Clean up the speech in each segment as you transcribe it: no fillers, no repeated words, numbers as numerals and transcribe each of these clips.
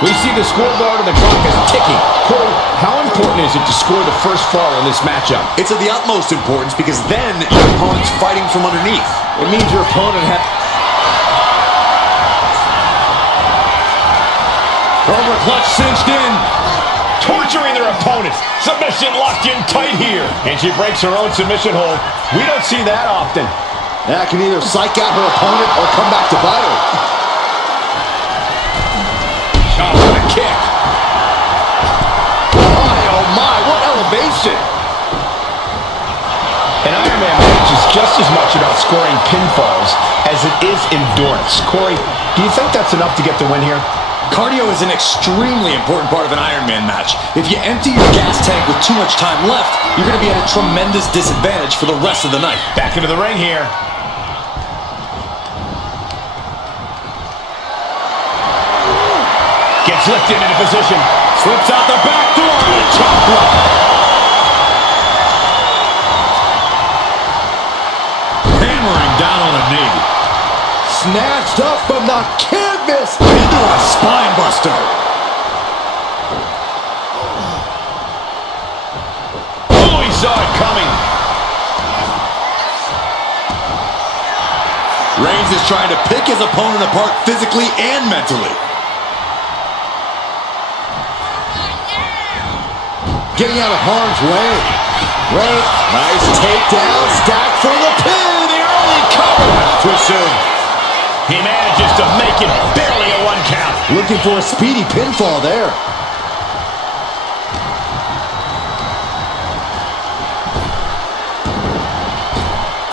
We see the scoreboard and the clock is ticking. Corey, how important is it to score the first fall in this matchup? It's of the utmost importance because then your opponent's fighting from underneath. It means your opponent has... Cobra clutch cinched in. Torturing their opponent. Submission locked in tight here. And she breaks her own submission hold. We don't see that often. That can either psych out her opponent or come back to bite her. Oh, what a kick. Oh my, what elevation. An Iron Man match is just as much about scoring pinfalls as it is endurance. Corey, do you think that's enough to get the win here? Cardio is an extremely important part of an Iron Man match. If you empty your gas tank with too much time left, you're going to be at a tremendous disadvantage for the rest of the night. Back into the ring here. Gets lifted into position. Slips out the back door to the top rope. Hammering down on a knee. Snatched up from the canvas into a spine buster. Oh, he saw it coming. Reigns is trying to pick his opponent apart physically and mentally. Getting out of harm's way. Right. Nice takedown. Stack for the pin. The early cover. Too soon. He manages to make it barely a 1 count. Looking for a speedy pinfall there.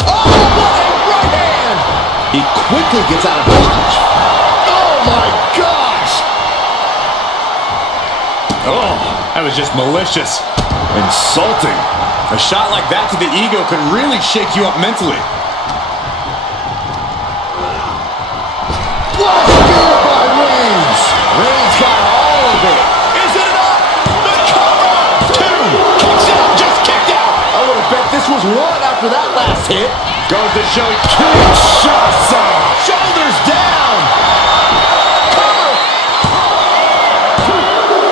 Oh, what a right hand! He quickly gets out of dodge. Oh, my gosh! Oh, that was just malicious. Insulting. A shot like that to the ego can really shake you up mentally. What a spear by Reigns! Reigns got all of it. Is it enough? The cover! 2. Kicks out, just kicked out. I would have bet this was 1 after that last hit. Goes to show you. Kinshasa! Shoulders down! Cover!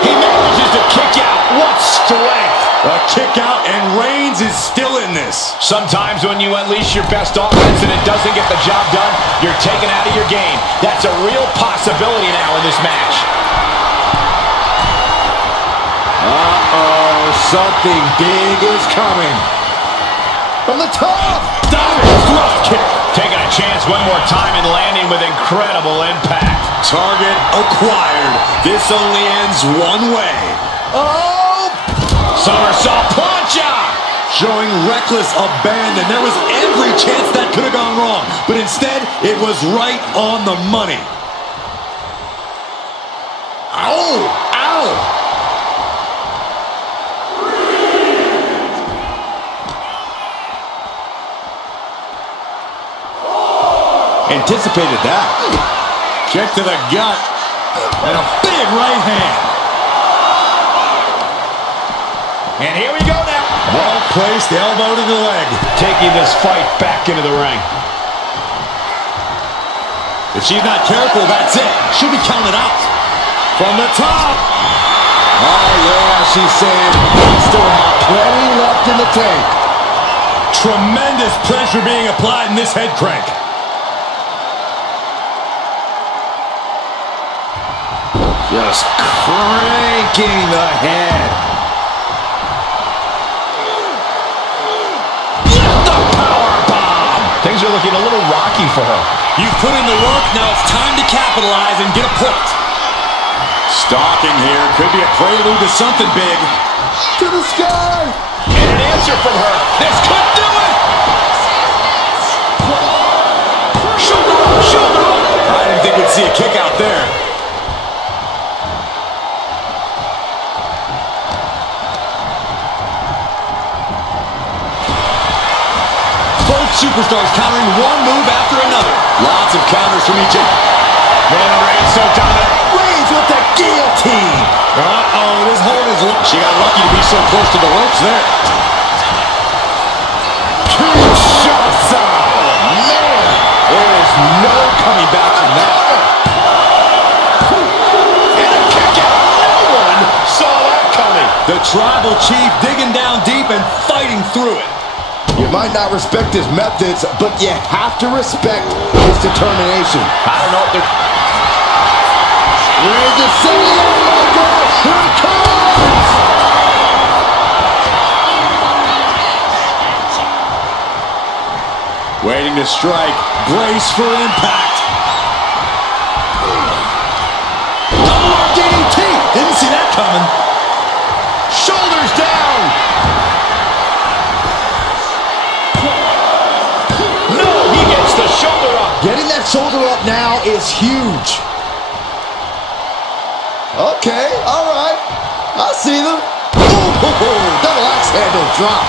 He manages to kick out. What strength! A kick out, and Reigns is still in this. Sometimes when you unleash your best offense and it doesn't get the job done, you're taken out of your game. That's a real possibility now in this match. Uh-oh, something big is coming. From the top! Diving thrust kick. Taking a chance one more time and landing with incredible impact. Target acquired. This only ends one way. Oh! Somersault plancha! Showing reckless abandon. There was every chance that could have gone wrong, but instead, it was right on the money. Ow! Ow! Anticipated that. Kick to the gut. And a big right hand. And here we go now. Well-placed elbow to the leg. Taking this fight back into the ring. If she's not careful, that's it. She'll be counted out. From the top. Oh, yeah, she's saying we still have plenty left in the tank. Tremendous pressure being applied in this head crank. Just cranking the head. Things are looking a little rocky for her. You've put in the work, now it's time to capitalize and get a point. Stalking here, could be a prelude to something big. To the sky! And an answer from her. This could do it! Shoulder up, shoulder up! I didn't think we'd see a kick out there. Superstars countering one move after another. Lots of counters from each end. Roman Reigns so dominant. Reigns with the guillotine. Uh-oh, this hold is... She got lucky to be so close to the ropes there. Kinshasa! Man, there is no coming back from that. And a kick The tribal chief digging down deep and fighting through it. You might not respect his methods, but you have to respect his determination. I don't know if they're... Ready to send it out like that. Here it comes! Waiting to strike. Brace for impact. Oh, DDT! Didn't see that coming. Shoulders down! No, he gets the shoulder up. Getting that shoulder up now is huge. Okay, all right. I see them. Ooh, double axe handle drop.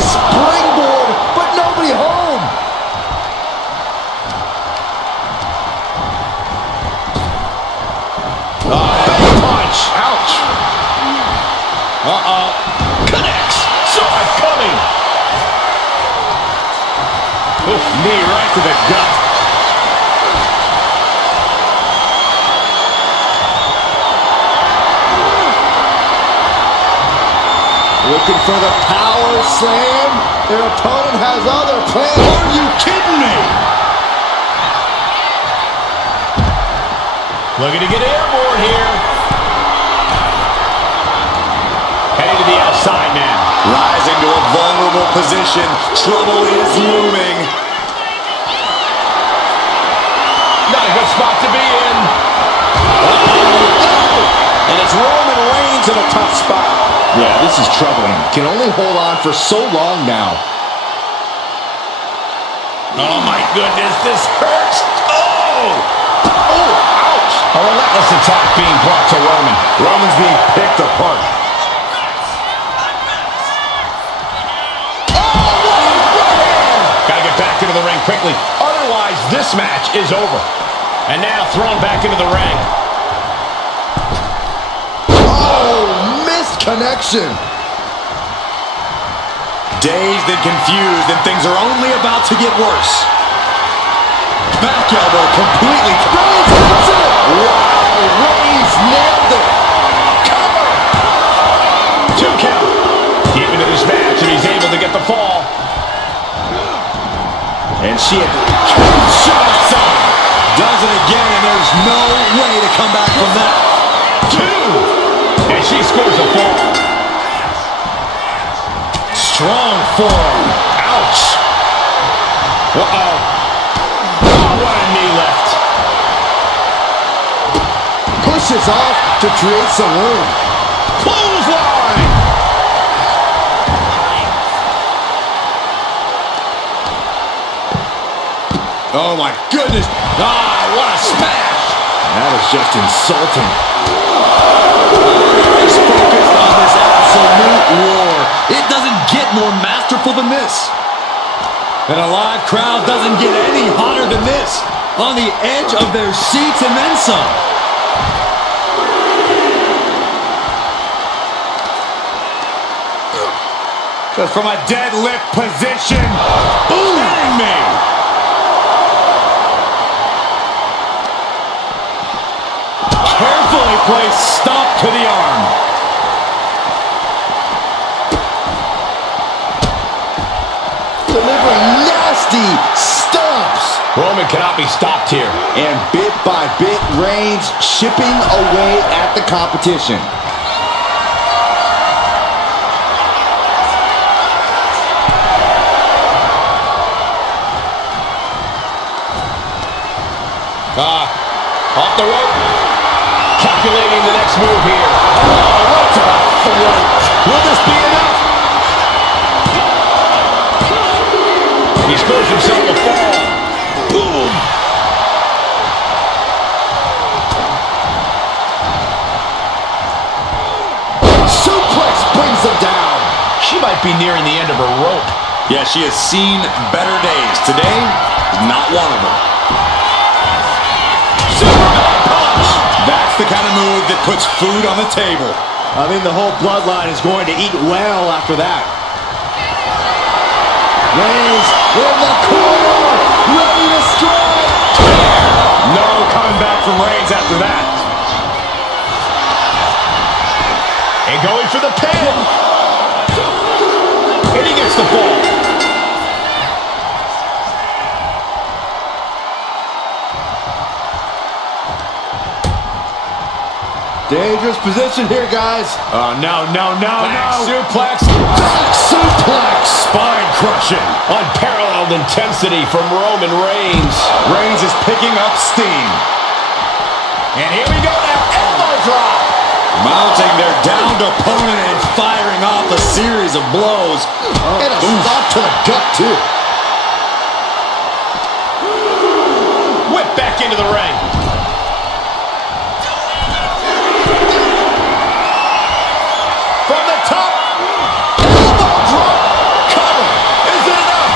Springboard, but nobody home. Big punch. Ouch. Uh-oh. Connects. Saw it coming. Oof, knee right to the gut. Looking for the power slam. Their opponent has other plans. Are you kidding me? Looking to get airborne here. Heading to the outside now. Rising to a vulnerable position. Trouble is looming. Not a good spot to be in. And it's Roman Reigns in a tough spot. Yeah, this is troubling. Can only hold on for so long now. Oh my goodness, this hurts. Oh! Oh, ouch! A relentless attack being brought to Roman. Roman's being picked apart. Gotta get back into the ring quickly. Otherwise, this match is over. And now thrown back into the ring. Connection. Dazed and confused, and things are only about to get worse. Back elbow completely. Reigns hits it. Wow, Reigns nailed it. Cover. 2 count. Deep into this match, and he's able to get the fall. And she had Shots up. Does it again, and there's no way to come back from that. 2. And she scores a fall. Strong forearm. Ouch. Uh-oh. Oh, what a knee lift. pushes off to create some room. Clothesline. Oh my goodness. Ah, what a smash. That is just insulting. He's focused on this absolute war. It doesn't get more masterful than this. And a live crowd doesn't get any hotter than this. On the edge of their seats and then some. Just from a deadlift position. Booming me. Carefully placed stomp to the arm. Delivering nasty stomps. Roman cannot be stopped here. And bit by bit, Reigns chipping away at the competition. Off the rope. Calculating the next move here. Oh, what to the throat. Will this be enough? He scores himself a fall. Boom. Suplex brings them down. She might be nearing the end of her rope. Yeah, she has seen better days. Today, not one of them. That's the kind of move that puts food on the table. I think the whole bloodline is going to eat well after that. Reigns in the corner, ready to strike. No coming back from Reigns after that. And going for the pin. And he gets the fall. Dangerous position here, guys. Oh, no. Back suplex. Back suplex. Spine crushing. Unparalleled intensity from Roman Reigns. Reigns is picking up steam. And here we go now. Elbow drop. Mounting their downed opponent and firing off a series of blows. And a stop to the gut, too. Whip back into the ring. From the top. Elbow drop. Cover. Is it enough?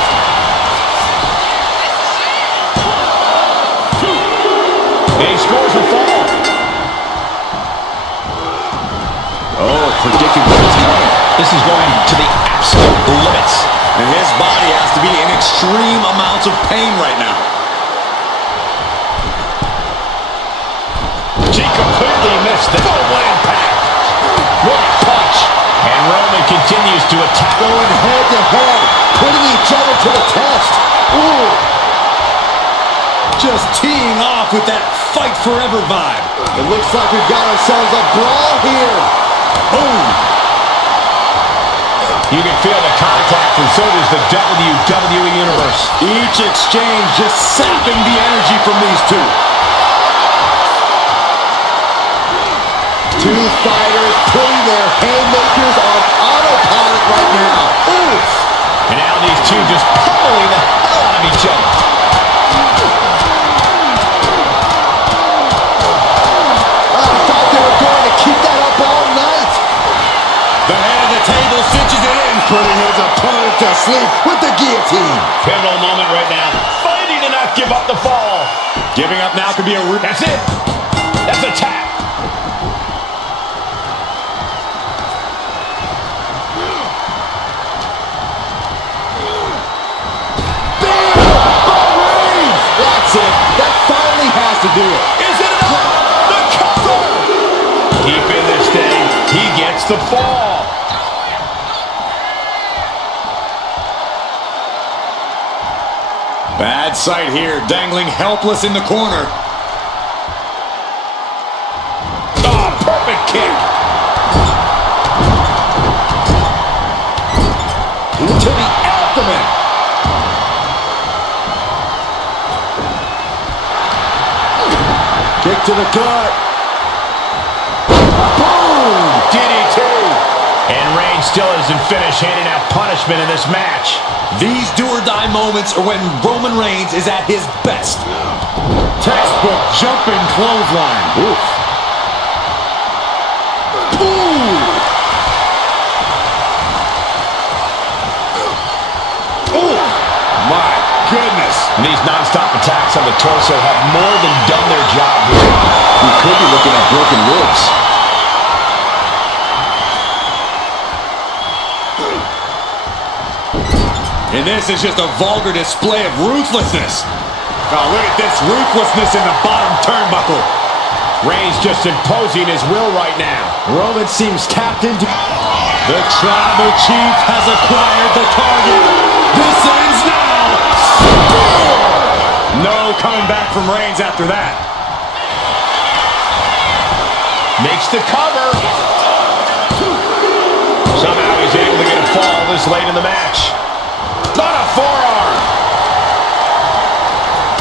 And he scores a fall. Oh, predicted what was coming. This is going to the absolute limits. And his body has to be in extreme amounts of pain right now. She completely missed the full impact. What a punch. And Roman continues to attack. Going head to head, putting each other to the test. Ooh. Just teeing off with that fight forever vibe. It looks like we've got ourselves a brawl here. Boom. You can feel the contact, and so does the WWE Universe. Each exchange just sapping the energy from these two. Two fighters putting their haymakers on autopilot right now. Oof. And now these two just pummeling the hell out of each other. I thought they were going to keep that up all night. The head of the table cinches it in. Putting his opponent to sleep with the guillotine. Pivotal moment right now. Fighting to not give up the fall. Giving up now could be a... That's it. That's a tap. That's it. That finally has to do it. Is it enough? The cover. Deep in this thing. He gets the fall. Bad sight here, dangling helpless in the corner. Oh, perfect kick. To the abdomen. Kick to the gut. Boom! DDT. And Reigns still isn't finished handing out punishment in this match. These do-or-die moments are when Roman Reigns is at his best. Textbook jumping clothesline. Oof. Ooh. Ooh. My goodness. And these non-stop attacks on the torso have more than done their job here. We could be looking at broken ribs. And this is just a vulgar display of ruthlessness. Oh, look at this ruthlessness in the bottom turnbuckle. Reigns just imposing his will right now. Roman seems tapped into... The tribal chief has acquired the target. This ends now. No coming back from Reigns after that. Makes the cover. Somehow he's able to get a fall this late in the match. Not a forearm.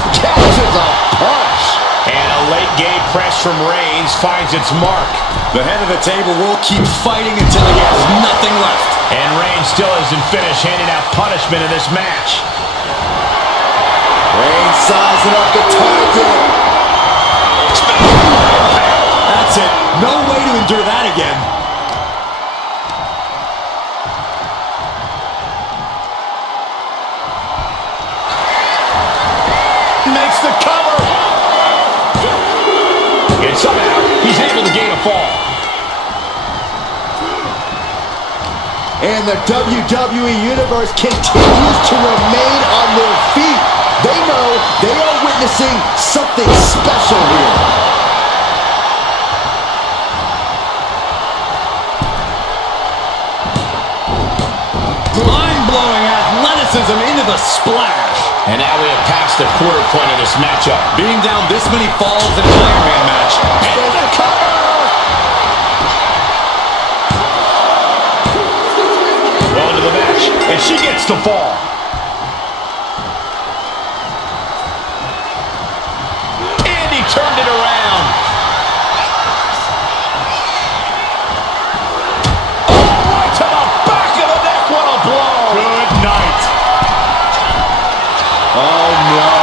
Catches a punch. And a late game press from Reigns finds its mark. The head of the table will keep fighting until he has nothing left. And Reigns still isn't finished handing out punishment in this match. Reigns sizing up the target. That's it. No way to endure that again. Makes the cover. And somehow he's able to gain a fall. And the WWE Universe continues to remain on their feet. They know they are witnessing something special here. athleticism into the splash. And now we have passed the quarter point of this matchup. Being down this many falls in an Iron Man match. And the cover! Well into the match, and she gets the fall. And he turned it around. Oh, right to the back of the neck. What a blow. Good night. Oh, no.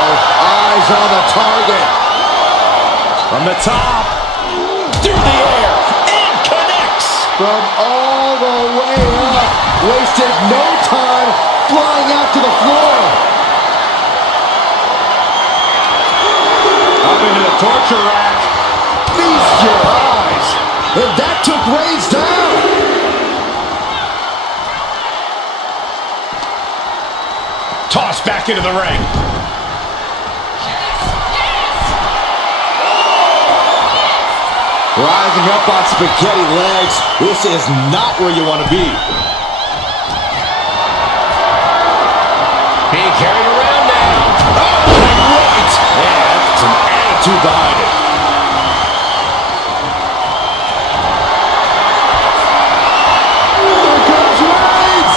Eyes on the target. From the top. Through the air. And connects. From all the way up. Wasted no time flying out to the floor. Up into the torture rack. Feast your eyes. And that took Reigns down. Tossed back into the ring. Rising up on spaghetti legs. This is not where you want to be. Being carried around now. Oh, right. Yeah, that's some attitude behind it. Here comes Reigns.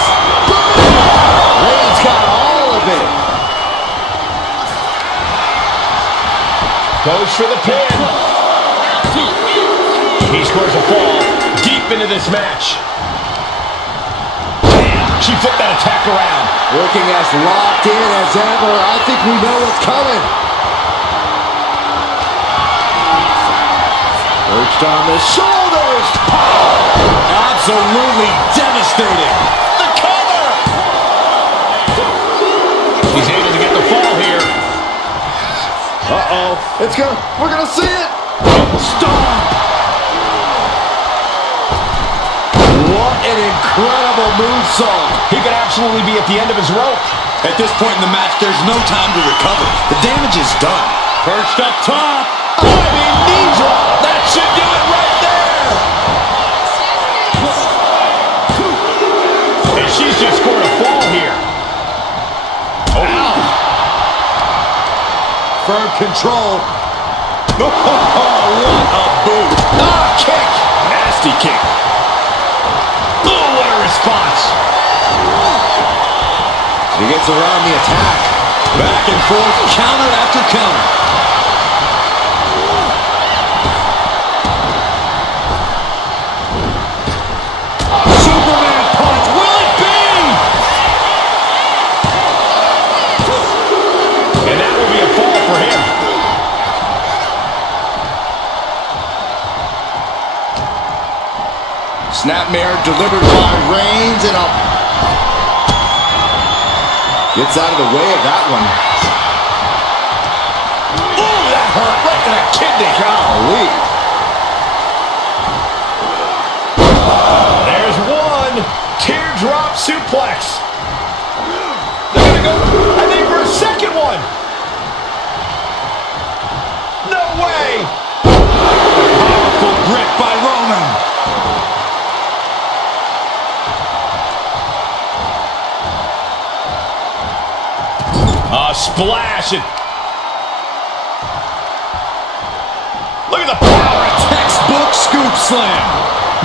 Reigns got all of it. Goes for the pin. He scores a fall deep into this match. Bam! She flipped that attack around. Looking as locked in as ever. I think we know what's coming. Perched on the shoulders. Absolutely devastating. The cover! He's able to get the fall here. Uh-oh. We're gonna see it. Stop! What an incredible moonsault. He could absolutely be at the end of his rope. At this point in the match, there's no time to recover. The damage is done. Perched up top. Diving knee drop. That should do it right there. And she's just scored a fall here. Ow! Firm control. Oh, what a boot. Ah, kick. Nasty kick. Oh, what a response. He gets around the attack. Back and forth, counter after counter. Superman punch. Will it be? And that will be a fall for him. Snapmare delivered by Reigns and a... Gets out of the way of that one. Ooh, that hurt right in the kidney. Golly. There's one. Teardrop suplex. They're going to go, I think, for a second one. No way. Powerful grip by Roman. Splash it. Look at the power. Textbook scoop slam.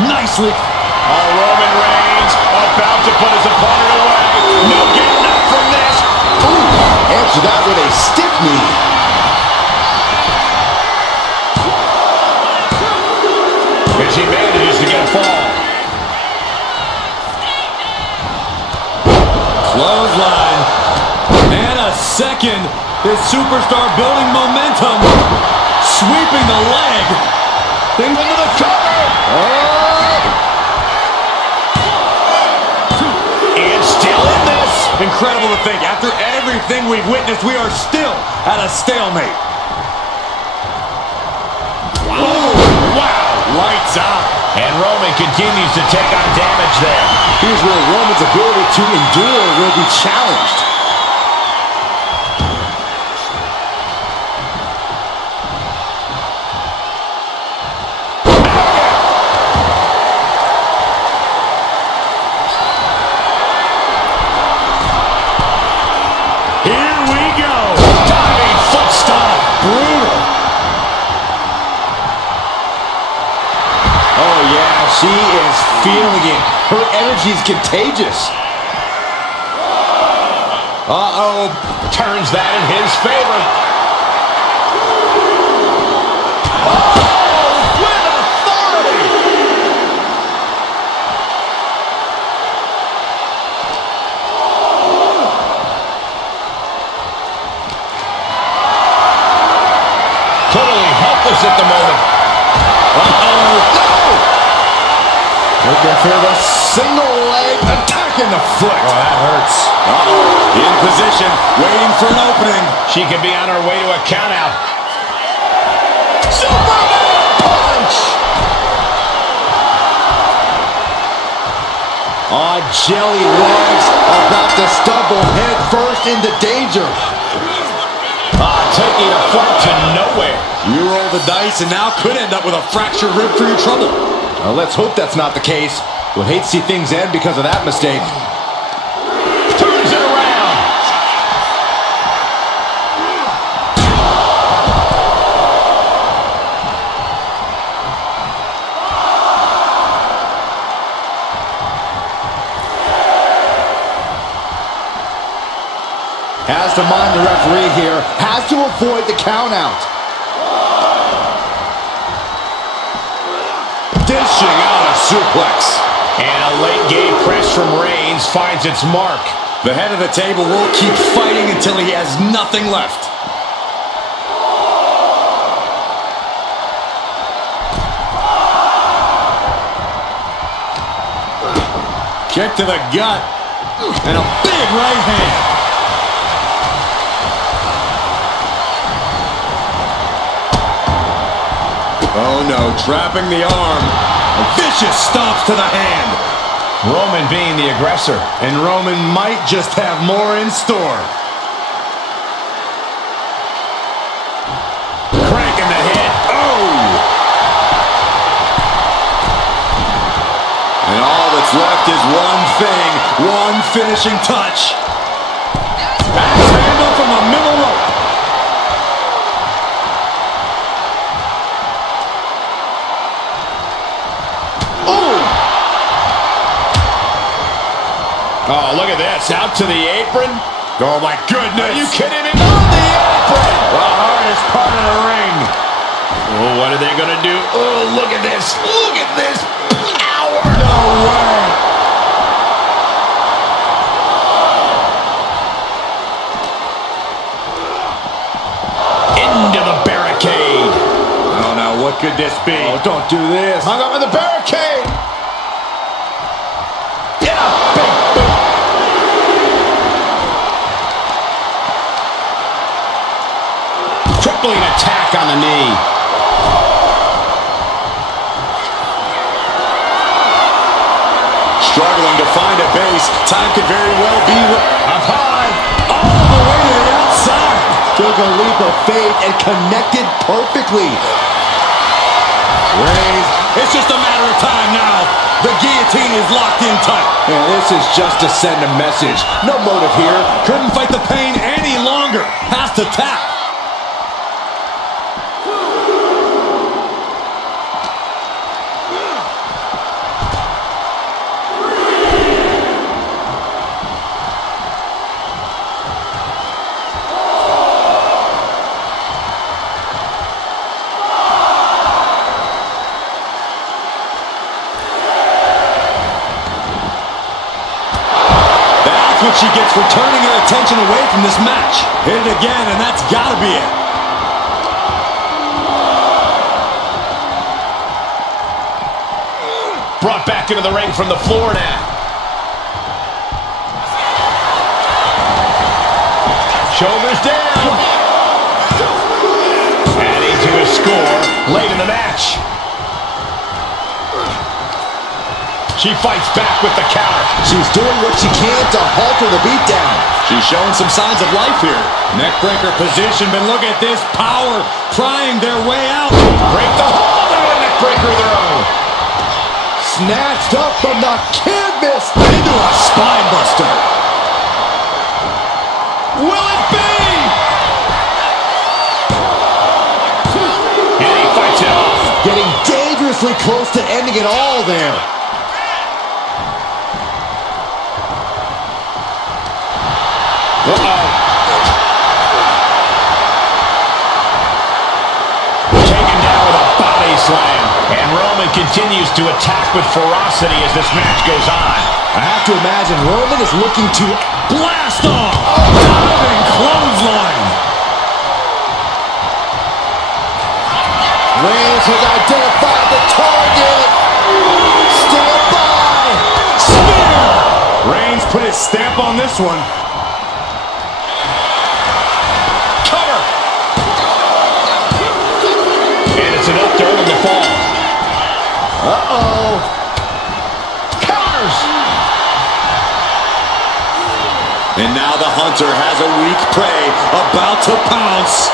Nicely. Oh, Roman Reigns about to put his opponent away. No getting up from this. Ooh, answer that with a stiff knee. And she manages to get a fall. Clothesline. And a second. This superstar building momentum. Sweeping the leg. Things into the cover. And still in this. Incredible to think. After everything we've witnessed, we are still at a stalemate. Wow. Wow. Lights out. And Roman continues to take on damage there. Here's where Roman's ability to endure will be challenged. She is feeling it. Her energy is contagious. Uh-oh. Turns that in his favor. Oh, with authority. Totally helpless at the moment. Uh-oh. Looking for the single leg attack in the foot. Oh, that hurts. Uh-oh. In position, waiting for an opening. She could be on her way to a countout. Superman punch! On jelly legs, about to stumble head first into danger. Taking a flight to nowhere. You roll the dice and now could end up with a fractured rib for your trouble. Let's hope that's not the case. We'll hate to see things end because of that mistake. Turns it around. Has to mind the referee here. Has to avoid the count out. Dishing out a suplex. And a late game press from Reigns finds its mark. The head of the table will keep fighting until he has nothing left. Kick to the gut. And a big right hand. Oh no, trapping the arm. A vicious stomps to the hand. Roman being the aggressor. And Roman might just have more in store. Cranking the head. Oh! And all that's left is one thing, one finishing touch. Axe handle from the middle rope. Oh, look at this. Out to the apron. Oh, my goodness. Are you kidding me? On the apron. The hardest part of the ring. Oh, what are they going to do? Oh, look at this. Look at this power. No way. Into the barricade. Oh, now what could this be? Oh, don't do this. Hung up in the barricade. Yeah, big boot. Crippling attack on the knee. Struggling to find a base. Time could very well be Up high. all the way to the outside. Took a leap of faith and connected perfectly. Reigns, it's just a matter of time now. The guillotine is locked in tight. And this is just to send a message. No motive here. Couldn't fight the pain any longer. Has to tap. What she gets for turning her attention away from this match. Hit it again, and that's got to be it. Brought back into the ring from the floor now. Shoulders down. Adding to his score late in the match. She fights back with the counter. She's doing what she can to halter the beatdown. She's showing some signs of life here. Neckbreaker position, but look at this power prying their way out. Break the hold of a neckbreaker of their own. Snatched up from the canvas Into a spine buster. Will it be? And he fights it off. getting dangerous dangerously close to ending it all there. Uh-oh. Taken down with a body slam. And Roman continues to attack with ferocity as this match goes on. I have to imagine Roman is looking to Blast off! Diving clothesline! Reigns has identified the target. Stand by. Spear! Reigns put his stamp on this one. Cover! And it's enough to earn the fall. Uh-oh. Counters! And now the Hunter has a weak prey about to pounce.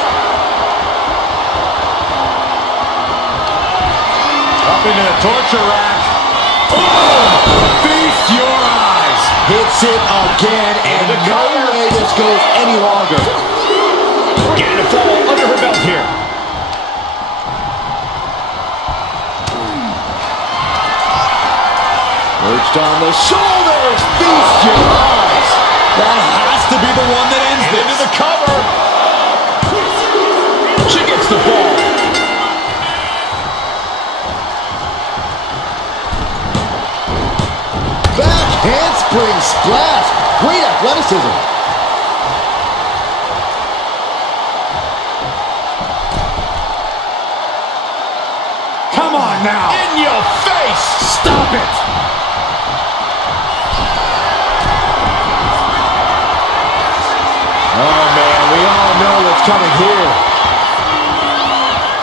Up into the torture rack. Oh! Feast your eyes! Hits it again, and no way this goes any longer. Getting a fall under her belt here. Perched on the shoulders. Feast your eyes. That has to be the one that ends And this. into the cover. She gets the fall. Back handspring splash. Great athleticism. Come on now! In your face. Stop it! Oh, man, we all know what's coming here.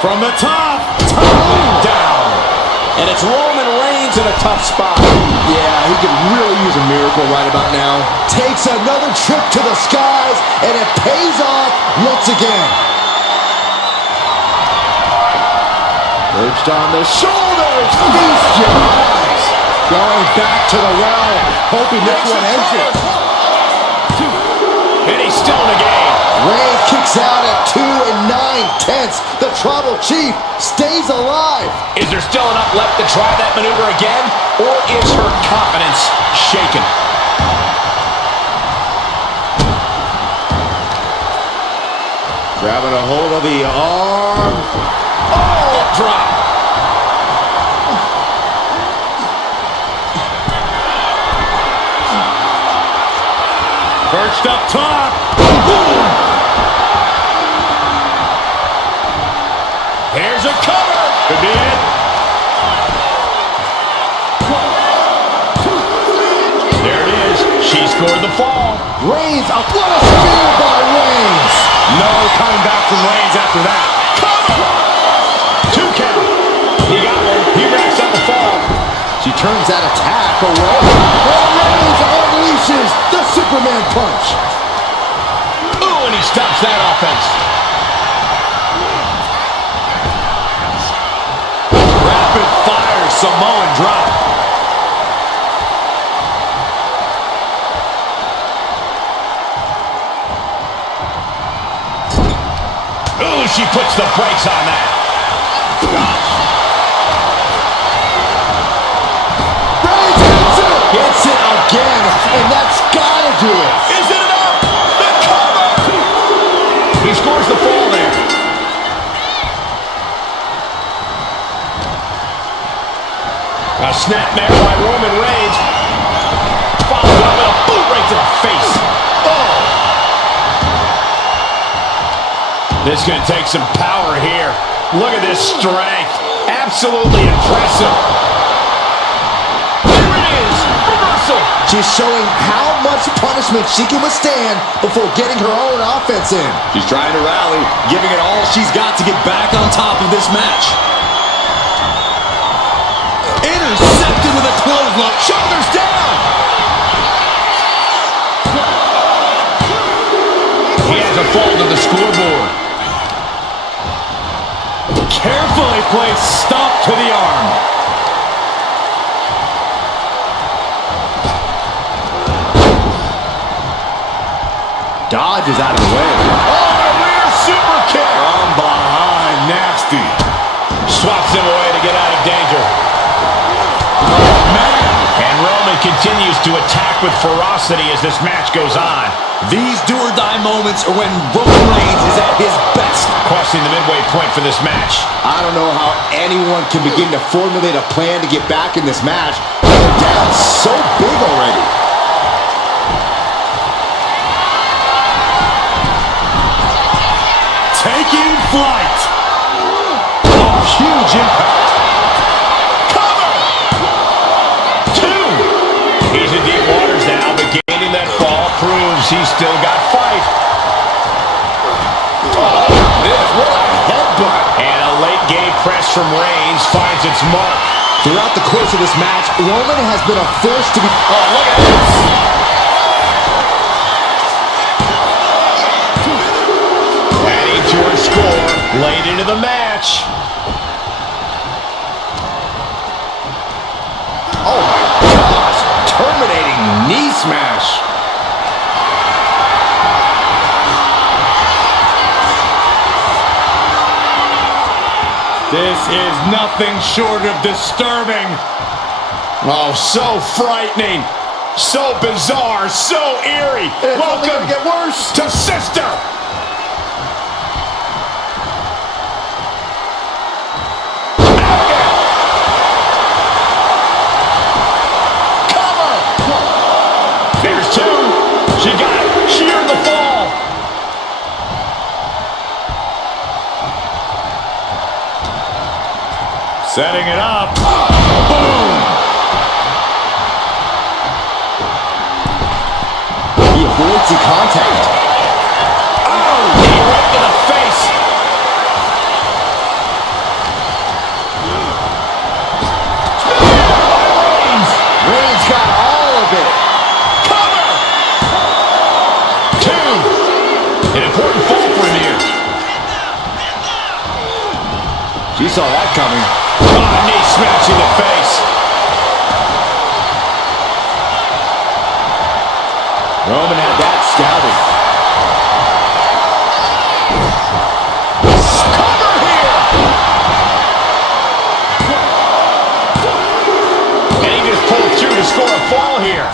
From the top, tumbling down. And it's Roman Reigns in a tough spot. Yeah, he could really use a miracle right about now. Takes another trip to the skies, and it pays off once again. Perched on the shoulders. Feast your eyes. Going back to the well, hoping this one ends it. And he's still in the game. Reigns kicks out at 2 9/10. The Tribal Chief stays alive. Is there still enough left to try that maneuver again? Or is her confidence shaken? Grabbing a hold of the arm. Oh, drop. Perched up top. Boom! Here's a cover. Could be it. There it is. She scored the fall. Reigns, what a spear by Reigns. No coming back from Reigns after that. Cover. 2 count. He got one. He racks up the fall. She turns that attack away. And Reigns unleashes the Superman punch. Ooh, and he stops that offense. Rapid fire Samoan drop. Ooh, she puts the brakes on that. Reigns hits it. Hits it again, and that's gotta do it. Is it enough? The cover. He scores the fall there. A snapmare by Roman Reigns. Follows up with a boot right to the face. Oh! This is going to take some power here. Look at this strength. Absolutely impressive. There it is. Reversal. She's showing how much punishment she can withstand before getting her own offense in. She's trying to rally, giving it all she's got to get back on top of this match. Intercepted with a clothesline. Shoulders down. He has a fall to the scoreboard. Carefully placed stomp to the arm. Dodges out of the way. Oh, a rear super kick. From behind, nasty. Swats them away to get out of danger. Oh, man. And Roman continues to attack with ferocity as this match goes on. These do-or-die moments are when Roman Reigns is at his best. Crossing the midway point for this match. I don't know how anyone can begin to formulate a plan to get back in this match. They're down so big already. Taking flight. Oh, huge impact. Cover! 2. He's in deep waters now, but gaining that fall proves he's still got fight. Oh, what a headbutt. And a late game press from Reigns finds its mark. Throughout the course of this match, Roman has been a force to be... Oh, look at this! Adding to her score late into the match. Oh my gosh, terminating knee smash. This is nothing short of disturbing. Oh, so frightening. So bizarre. So eerie. It's only Welcome gonna get worse. to Sister. Cover. There's 2. She got it. She earned the fall. Setting it up. Boom! He avoids the contact. Oh, knee right to the face. Reigns got all of it. Cover. 2. An important fall for him here. She saw that coming. Oh, knee smash in the face. Roman had that scouted. Cover here. And he just pulled through to score a fall here.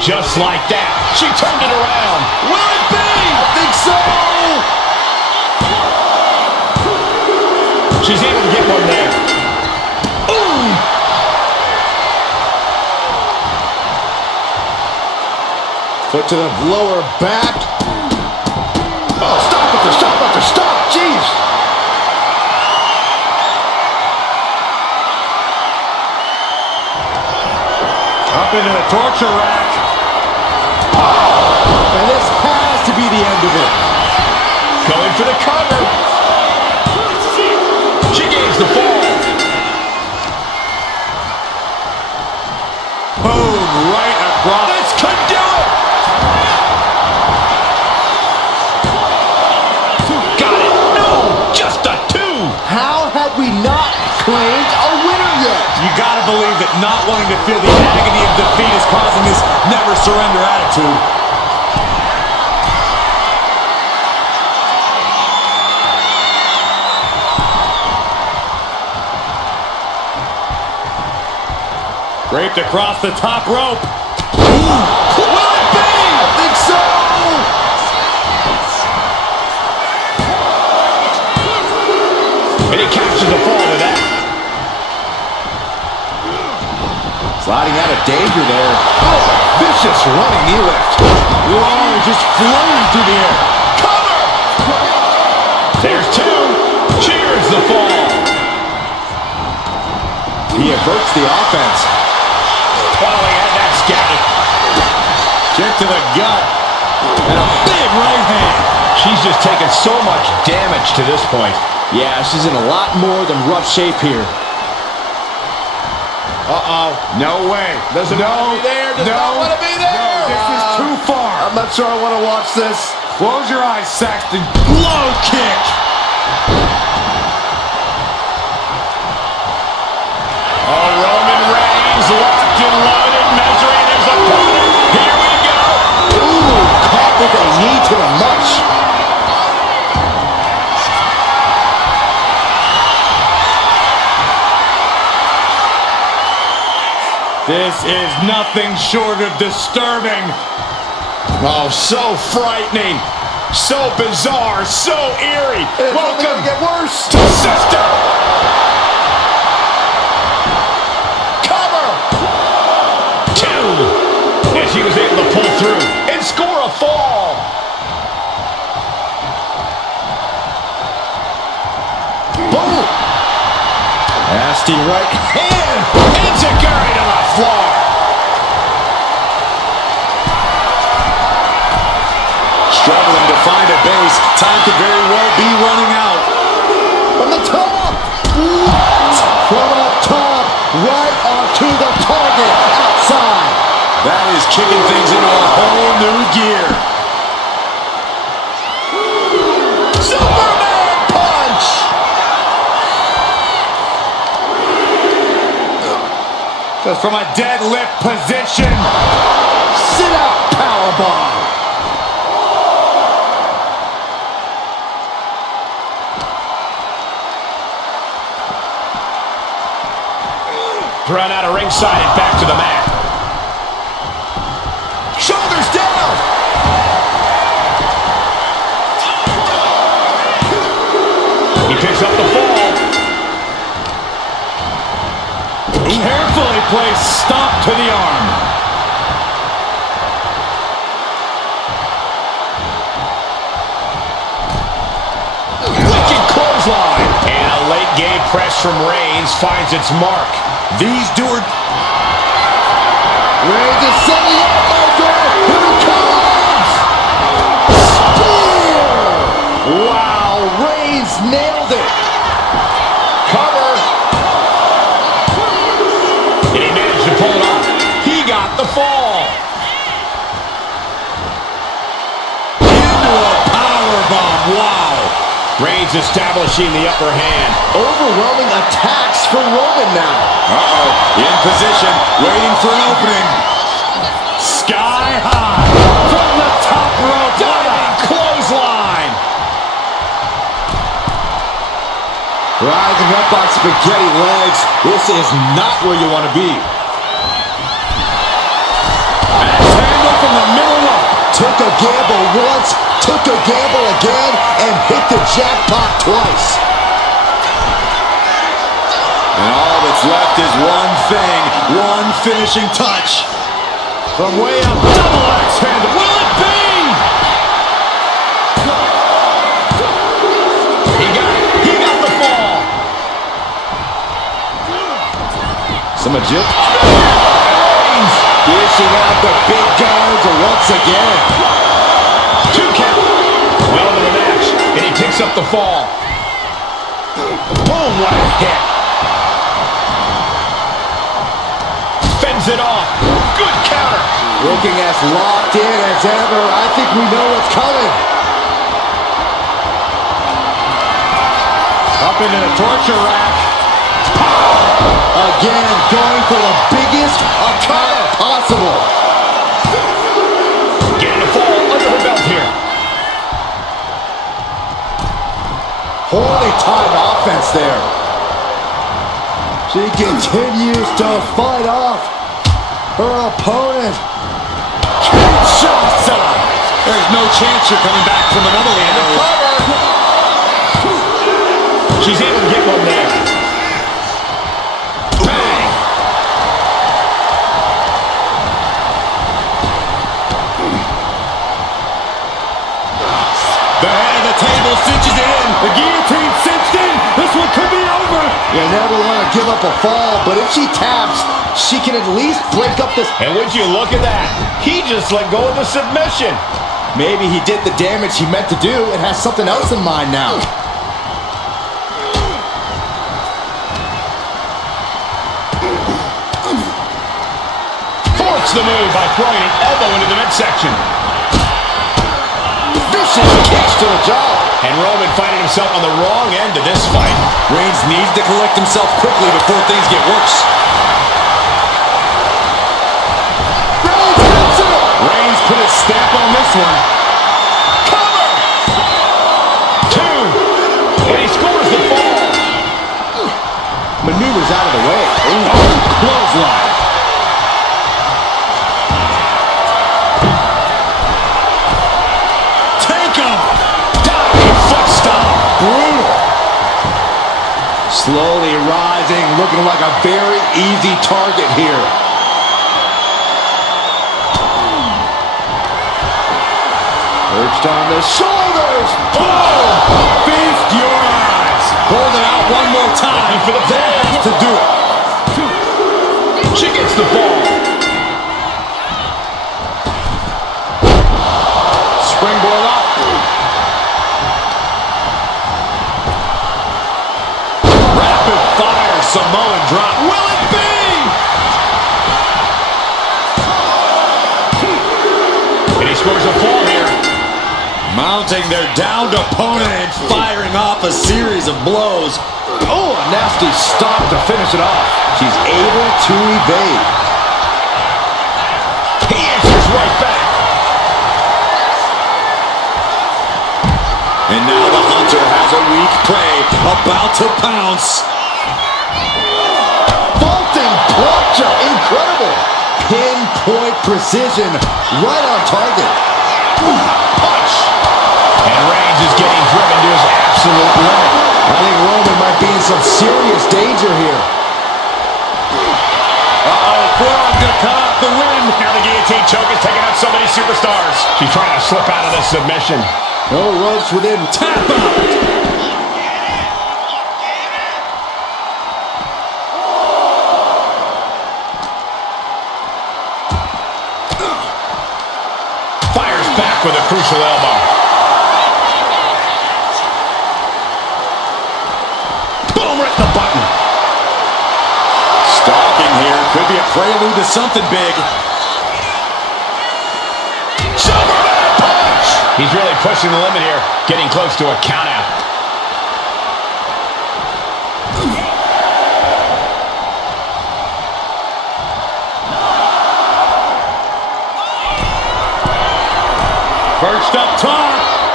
Just like that. She turned it around. Will it be? I think so. She's able to get one there. Ooh. Foot to the lower back. Oh, stop it, stop it, stop. Jeez. Up into the torture rack. And this has to be the end of it. Going for the cover. She gains the fall. Boom, right across. This could do it. Got it. No, just a 2. How have we not claimed a winner yet? You gotta believe that not wanting to feel the agony of defeat is causing this never surrender attitude. Draped across the top rope. Will it be? I think so. And he captures the fall with that. Sliding out of danger there. Oh, vicious running knee lift. Whoa, just flowing through the air. Cover. There's 2. Cheers the fall. He averts the offense. Oh, he had that scouted. Kick to the gut. And a big right hand. She's just taken so much damage to this point. Yeah, she's in a lot more than rough shape here. Uh-oh. No way. Doesn't want to be there. Does not want to be there. No, this is too far. I'm not sure I want to watch this. Close your eyes, Saxton. Low kick. Oh, Roman Reigns locked and loaded, measuring his opponent. Here we go. Ooh, caught with a knee to the mush. nothing short of disturbing. Oh, so frightening. So bizarre. So eerie. It's only Welcome gonna get worse. to Sister. Cover. 2. And she was able to pull through and score a fall. Boom. Nasty right hand. Enziguri to the floor. Struggling to find a base. Time could very well be running out. From the top. From up top. Right onto the target. Outside. That is kicking things into a whole new gear. Superman punch. Just from a deadlift position. Sit out powerbomb. Thrown out of ringside and back to the mat. Shoulders down. He picks up the fall. Carefully placed stomp to the arm. Wicked clothesline. And a late game press from Reigns finds its mark. These do are... Reigns is setting up, Michael. Here it comes. Spear. Wow, Reigns nailed it. Cover. And he managed to pull it off. He got the fall. Into a powerbomb. Wow. Reigns establishing the upper hand. Overwhelming attacks for Roman now. Uh-oh. In position. Waiting for an opening. Sky high. From the top rope. Diving clothesline. Rising up on spaghetti legs. This is not where you want to be. Handle from the middle rope. Took a gamble once, took a gamble again, and hit the jackpot twice. And all that's left is one thing. One finishing touch. From way up. Double axe handle. Will it be? He got it. He got the fall. Some agility. Dishing out the big guns once again. 2 count. Well into the match. And he picks up the fall. Boom, what a hit. Fends it off. Good counter. Looking as locked in as ever. I think we know what's coming. Up into the torture rack. Again, going for the biggest attack possible. Getting the fall under her belt here. Poorly timed offense there. She continues to fight off her opponent. Kinshasa. There's no chance you're coming back from another one. She's able to get one there. Bang! The head of the table cinches it in. The guillotine cinched in. This one could be over. You never want to give up a fall, but if she taps, she can at least break up this. And would you look at that? He just let go of the submission. Maybe he did the damage he meant to do and has something else in mind now. Forks the move by throwing an elbow into the midsection. Vicious kicks to the jaw. And Roman finding himself on the wrong end of this fight. Reigns needs to collect himself quickly before things get worse. Reigns put his stamp on this one. Cover! 2. And he scores the fall. Maneuvers out of the way. Clothesline. Slowly rising, looking like a very easy target here. Perched on the shoulders. Boom! Feast your eyes. Hold it out one more time. For the That has to do it. She gets the ball. Springboard up. Rapid fire Samoan drop. Will it be? And he scores a fall here. Mounting their downed opponent and firing off a series of blows. Oh, a nasty stop to finish it off. She's able to evade. He answers right back. And now the hunter has a weak prey about to pounce. Vaulting plunger, incredible. Pinpoint precision, right on target. Punch. And Reigns is getting driven to his absolute limit. I think Roman might be in some serious danger here. Uh-oh, forearm gonna cut off the win. Now the guillotine choke is taking out so many superstars. She's trying to slip out of this submission. No ropes within. Tap out. Fires back with a crucial elbow. Boom, right the button. Stalking here. Could be a prelude to something big. Superman punch. He's really pushing the limit here, getting close to a count out. Perched up top.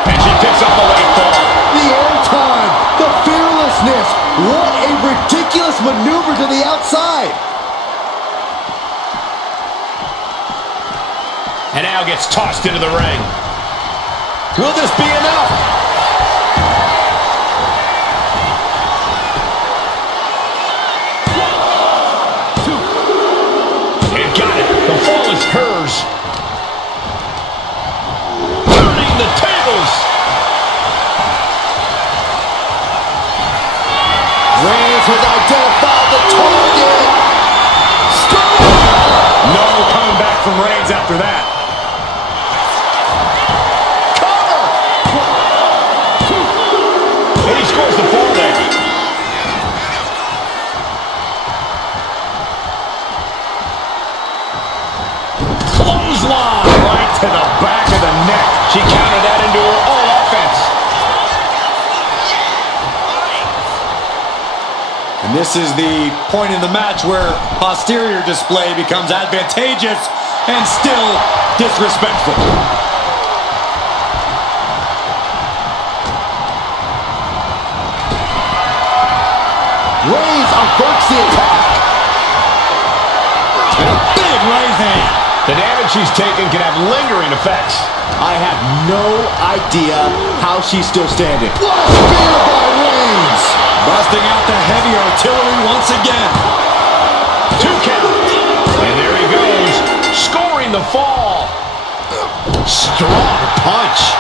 And she picks up the late fall. The airtime, the fearlessness. What a ridiculous maneuver to the outside. And now gets tossed into the ring. Will this be enough? And got it. The fall is hers. Turning the tables. Reigns has identified the target. No coming back from Reigns after that. And he scores the fall there. Clothesline right to the back of the neck. She countered that into her own offense. And this is the point in the match where posterior display becomes advantageous and still disrespectful. Reigns averts the attack. And a big right hand. The damage she's taken can have lingering effects. I have no idea how she's still standing. What a spear by Reigns. Busting out the heavy artillery once again. 2 count. And there he goes, scoring the fall. Strong punch.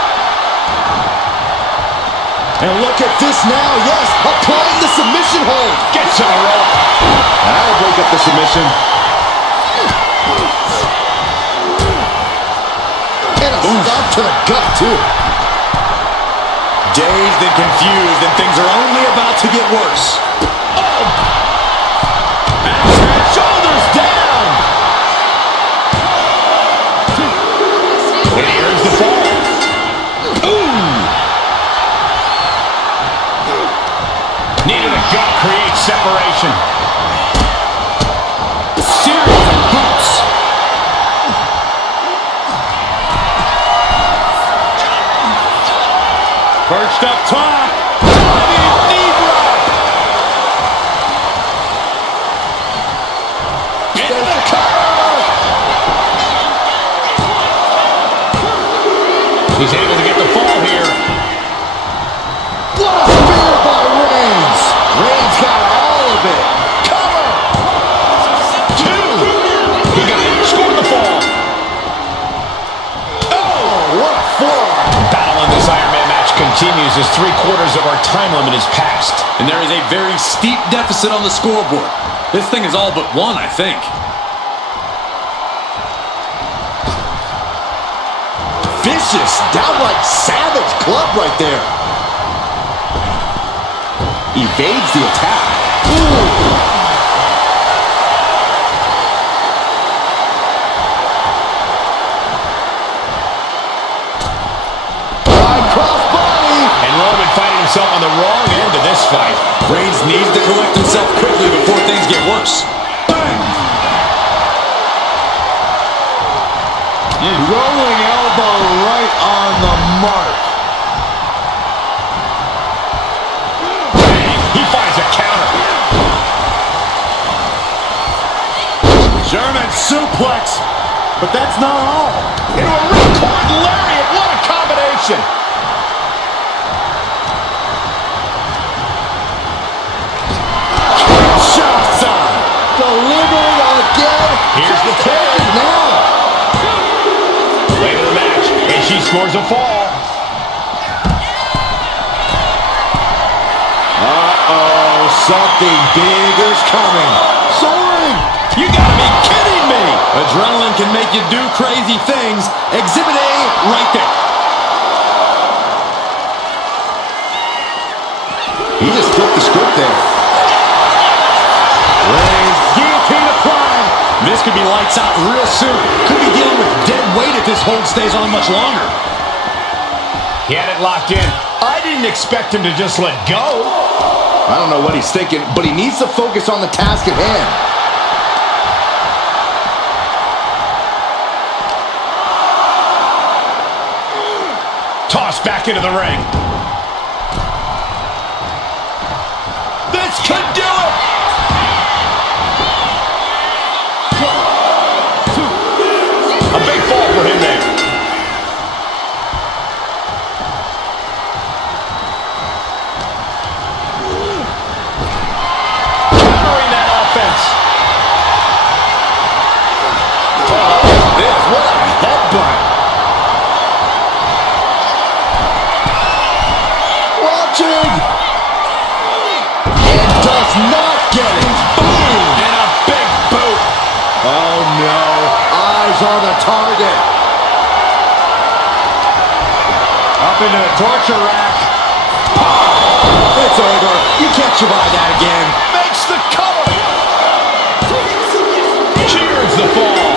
And look at this now, yes, applying the submission hold. Gets to the rope. That'll break up the submission. And a stop to the gut, too. Dazed and confused, and things are only about to get worse. Shoulders down. And he earns the fall. Ooh. Needed a gut, create separation. Series of boots. Perched up top. Knee drop. Into the cover. He's able to get the fall here. What a spear by Reigns. Reigns got team uses 3/4 of our time limit is passed. And there is a very steep deficit on the scoreboard. This thing is all but won, I think. Vicious, downright savage club right there. Evades the attack. Ooh. Himself on the wrong end of this fight. Reigns needs to collect himself quickly before things get worse. Bang! Rolling elbow right on the mark. Bang! He finds a counter. German suplex, but that's not all. Into a ripcord lariat. What a combination! Delivering again. Here's the pin. Now. Later in the match, and she scores a fall. Uh-oh, something big is coming. Soaring. You gotta be kidding me. Adrenaline can make you do crazy things. Exhibit A right there. He just flipped the script there. Reigns, guillotine applied. This could be lights out real soon. Could be dealing with dead weight if this hold stays on much longer. He had it locked in. I didn't expect him to just let go. I don't know what he's thinking, but he needs to focus on the task at hand. Tossed back into the ring. This could do it. A big fall for him there. Countering that offense. This, what a headbutt. Watching. And does not get it. Boom. And a big boot. Oh no. Eyes on the target. Up into the torture rack. It's over. You can't survive that again. Makes the cover. Cheers the fall.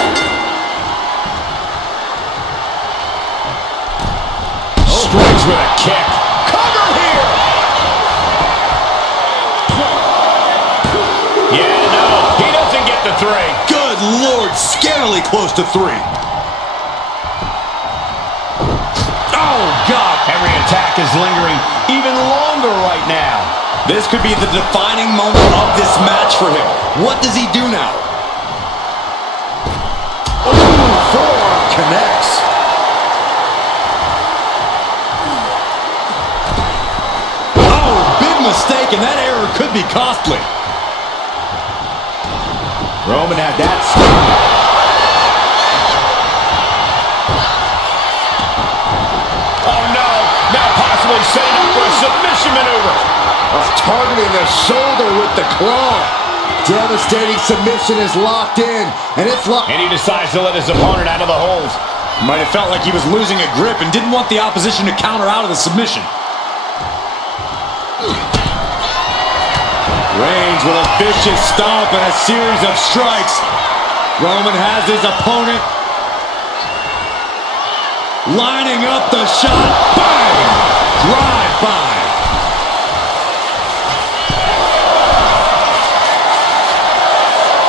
Strikes with a kick. Cover here. Yeah, no, he doesn't get the 3. Good Lord, scarily close to 3. Oh, God. Every attack is lingering even longer right now. This could be the defining moment of this match for him. What does he do now? Ooh, forearm connects. Oh, big mistake, and that error could be costly. Roman had that stunned. Oh, no. Now possibly setting up for a submission maneuver. Targeting the shoulder with the claw. Devastating submission is locked in, and it's locked. And he decides to let his opponent out of the hold. Might have felt like he was losing a grip and didn't want the opposition to counter out of the submission. Reigns with a vicious stomp and a series of strikes. Roman has his opponent lining up the shot. Bang! Drive by.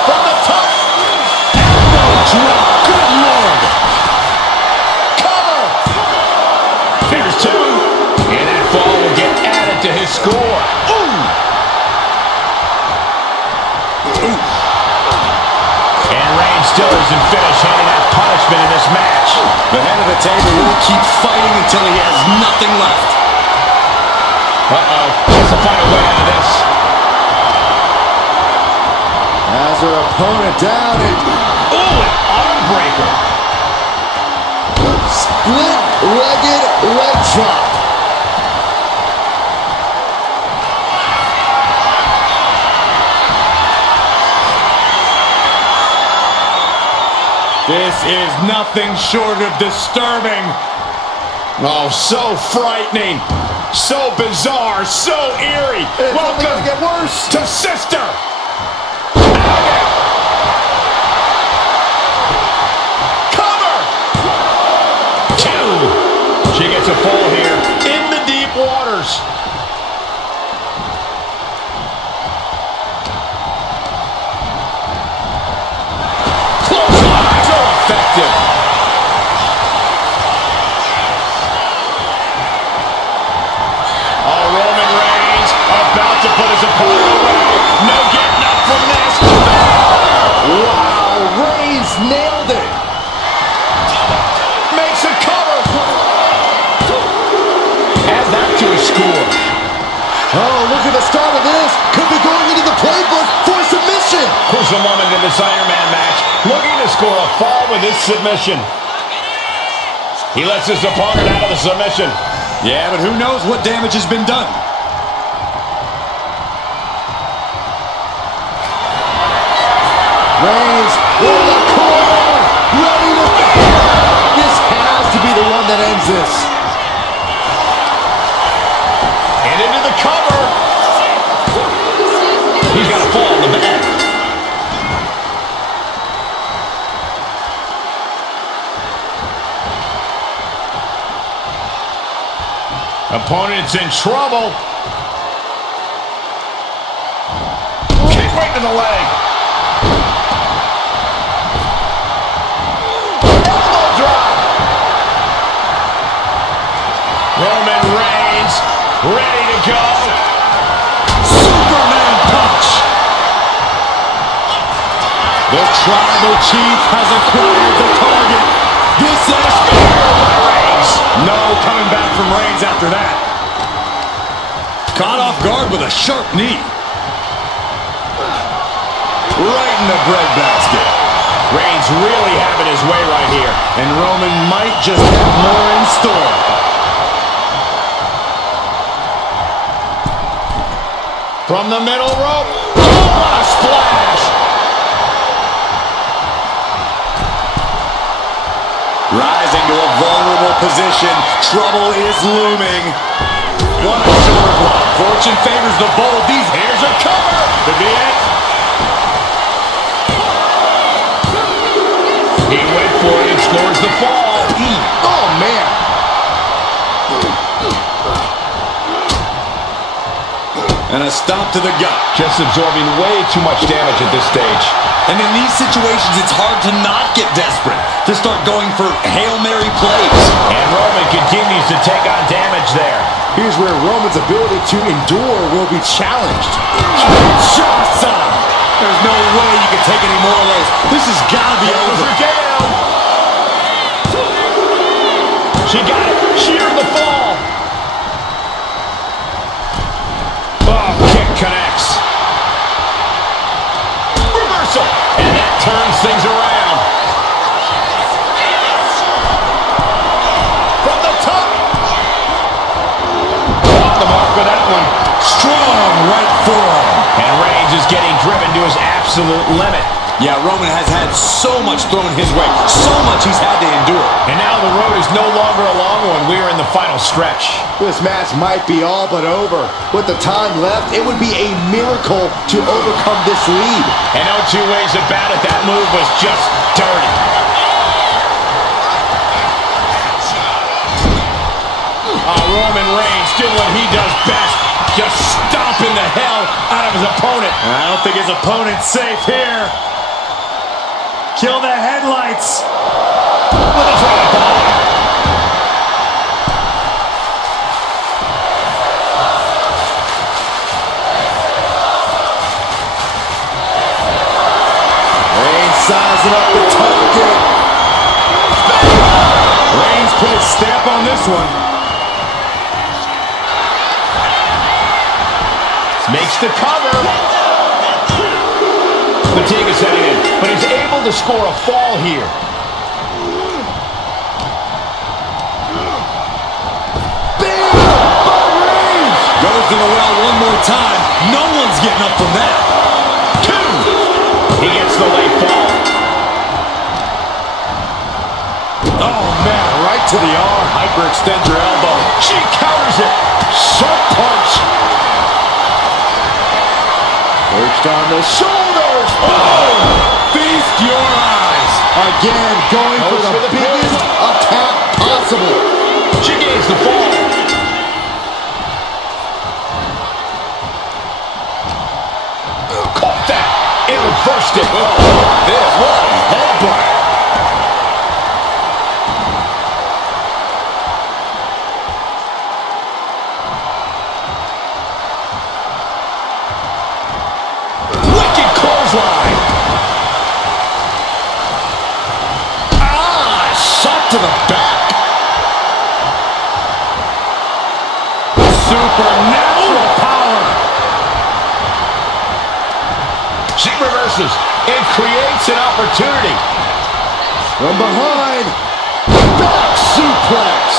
From the top. Elbow drop. Good Lord. Cover. Here's 2. And that fall will get added to his score. Ooh. And Reigns still isn't finished handing out punishment in this match. The head of the table will keep fighting until he has nothing left. Uh-oh. Has to find a way out of this. Has her opponent down and Ooh, an arm breaker. split-legged leg drop. This is nothing short of disturbing. Oh, so frightening. So bizarre. So eerie. It's only Welcome gonna get worse. to Sister. Cover. 2. She gets a fall here in the deep waters. Clothesline. So effective. Oh, Roman Reigns about to put his opponent away. No getting up from this. Wow, Reigns nailed it. Makes a cover. Add that to his score. Oh, look at the start of this. Could be going into the playbook for submission. Crucial moment in this Iron Man match. Looking to score a fall with this submission. He lets his opponent out of the submission. Yeah, but who knows what damage has been done. Reigns in the corner, ready to... This has to be the one that ends this. And into the cover. He's got to fall in the back. Opponent's in trouble. Kick right to the leg. Elbow drop. Roman Reigns ready to go. Superman punch. The tribal chief has acquired the target. This is Reigns. no coming back from Reigns after that. Caught off guard with a sharp knee. Right in the breadbasket. Reigns really having his way right here. And Roman might just have more in store. From the middle rope. Oh, what a splash. Rising to a vulnerable position. Trouble is looming. What a shoulder block. Fortune favors the bold. Here's a cover. Could be it. He went for it and scores the fall. Oh, man. And a stomp to the gut. Just absorbing way too much damage at this stage. And in these situations, it's hard to not get desperate, to start going for Hail Mary plays. And Roman continues to take on damage there. Here's where Roman's ability to endure will be challenged. Shasa! There's no way you can take any more of those. This has got to be over. Her down. She got it. Sheared the fall. Oh, kick connects. Reversal. And that turns things around. From the top. Off the mark with that one. Strong right forearm. And Reigns is getting driven to his absolute limit. Yeah, Roman has had so much thrown his way, so much he's had to endure. And now the road is no longer a long one. We are in the final stretch. This match might be all but over. With the time left, it would be a miracle to overcome this lead. And no two ways about it, that move was just dirty. Roman Reigns doing what he does best, just stomping the hell out of his opponent. I don't think his opponent's safe here. Kill the headlights. With his right ball. Reigns sizing up the target. Reigns put his stamp on this one. Makes the cover. Fatigue is setting in, but he's able to score a fall here. Bam! By Reigns! Goes to the well one more time. No one's getting up from that. 2. He gets the late fall. to the arm. Hyperextend your elbow. She counters it. Sharp punch. Perched on the shoulders. Oh! Feast your eyes. Again, going for Goes the for the biggest attack possible. She gains the fall. Caught that. And reversed it. This, what a headbutt. Wicked clothesline. Ah, shot to the back. Supernatural power. She reverses and creates an opportunity. From behind. Back suplex.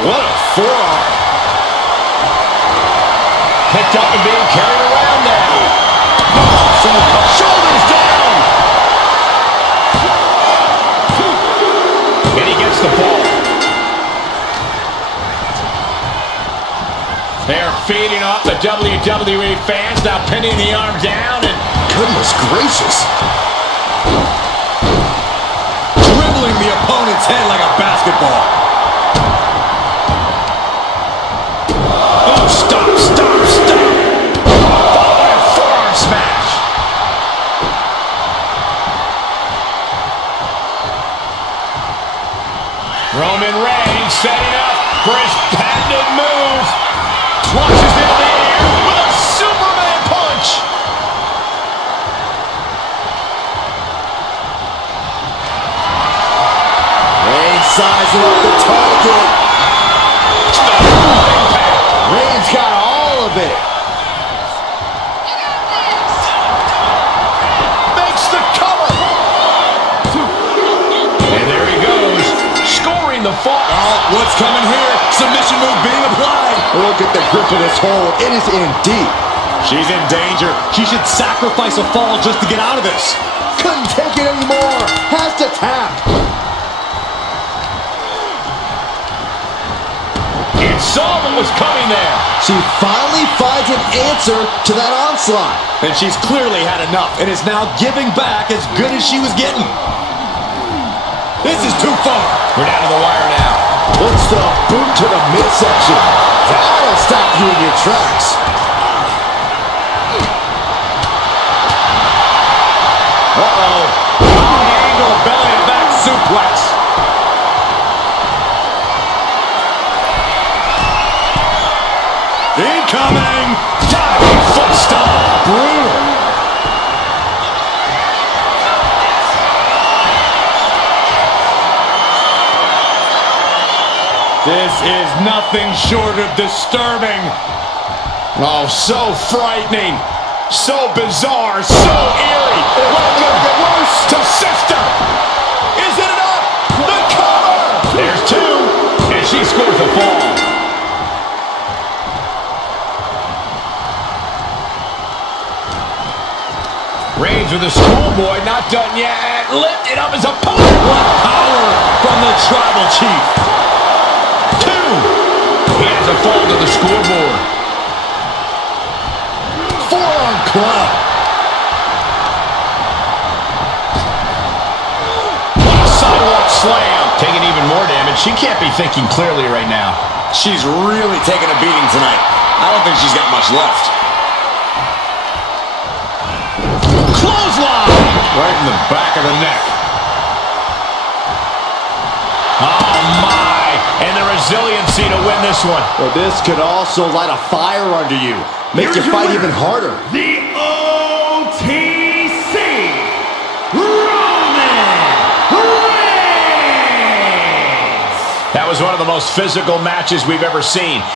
What a forearm. Picked up and being carried around now. Shoulders down. And he gets the ball. They're feeding off the WWE fans, now pinning the arm down, and Goodness gracious. Dribbling the opponent's head like a basketball. oh, stop. Followed by a forearm smash. Roman Reigns setting up for his patented move. Launches into the air with a Superman punch. Reigns sizing up the target. Reigns got all of it. Makes the cover. And there he goes, scoring the fall. Oh, what's coming here? Submission move being applied. Look at the grip of this hold. It is in deep. She's in danger. She should sacrifice a fall just to get out of this. Couldn't take it anymore. Has to tap. And saw what was coming there. She finally finds an answer to that onslaught. And she's clearly had enough and is now giving back as good as she was getting. This is too far. We're down to the wire now. What's the boot to the midsection? That'll stop you in your tracks. Uh-oh. On the angle, belly to back suplex. Incoming. Diving foot stomp. Brutal. This is nothing short of disturbing. Oh, so frightening. So bizarre. So eerie. What could get worse? To sister. Is it enough? The cover. There's two. And she scores the fall. Reigns with the schoolboy. Not done yet. Lifted up his opponent. What power from the tribal chief. He has a fall to the scoreboard. Forearm club. Sidewalk slam. Taking even more damage. She can't be thinking clearly right now. She's really taking a beating tonight. I don't think she's got much left. Clothesline. Right in the back of the neck. Oh, my. And the resiliency to win this one. Well, this could also light a fire under you. Make you fight even harder. The OTC Roman Reigns! That was one of the most physical matches we've ever seen.